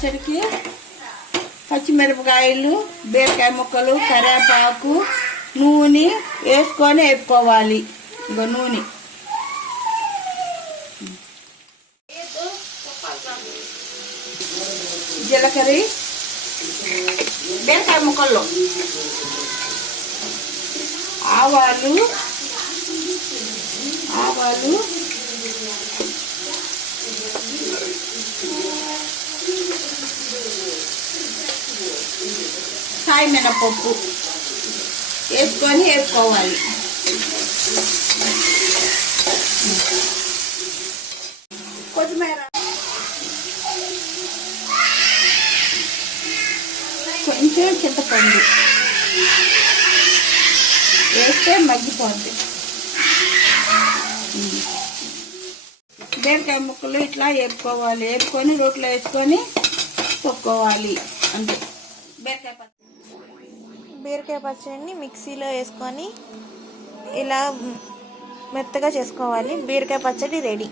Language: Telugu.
పచ్చడికి పచ్చిమిరపకాయలు, బీరకాయ ముక్కలు, కరివేపాకు, నూనె వేసుకొని వేపుకోవాలి. ఇంకో నూనె, జీలకర్ర, బీరకాయ ముక్కలు, ఆవాలు, సాయి మినపప్పు వేసుకొని వేపుకోవాలి. కొత్తిమీర, కొంచెం చింతపండు వేస్తే మగ్గిపోద్ది. బీరకాయ ముక్కలు ఇట్లా వేపుకోవాలి. వేపుకొని రోట్లో వేసుకొని తొక్కోవాలి. అంతే బీరకాయ పచ్చడిని మిక్సీలో వేసుకొని ఇలా మెత్తగా చేసుకోవాలి. బీరకాయ పచ్చడి రెడీ.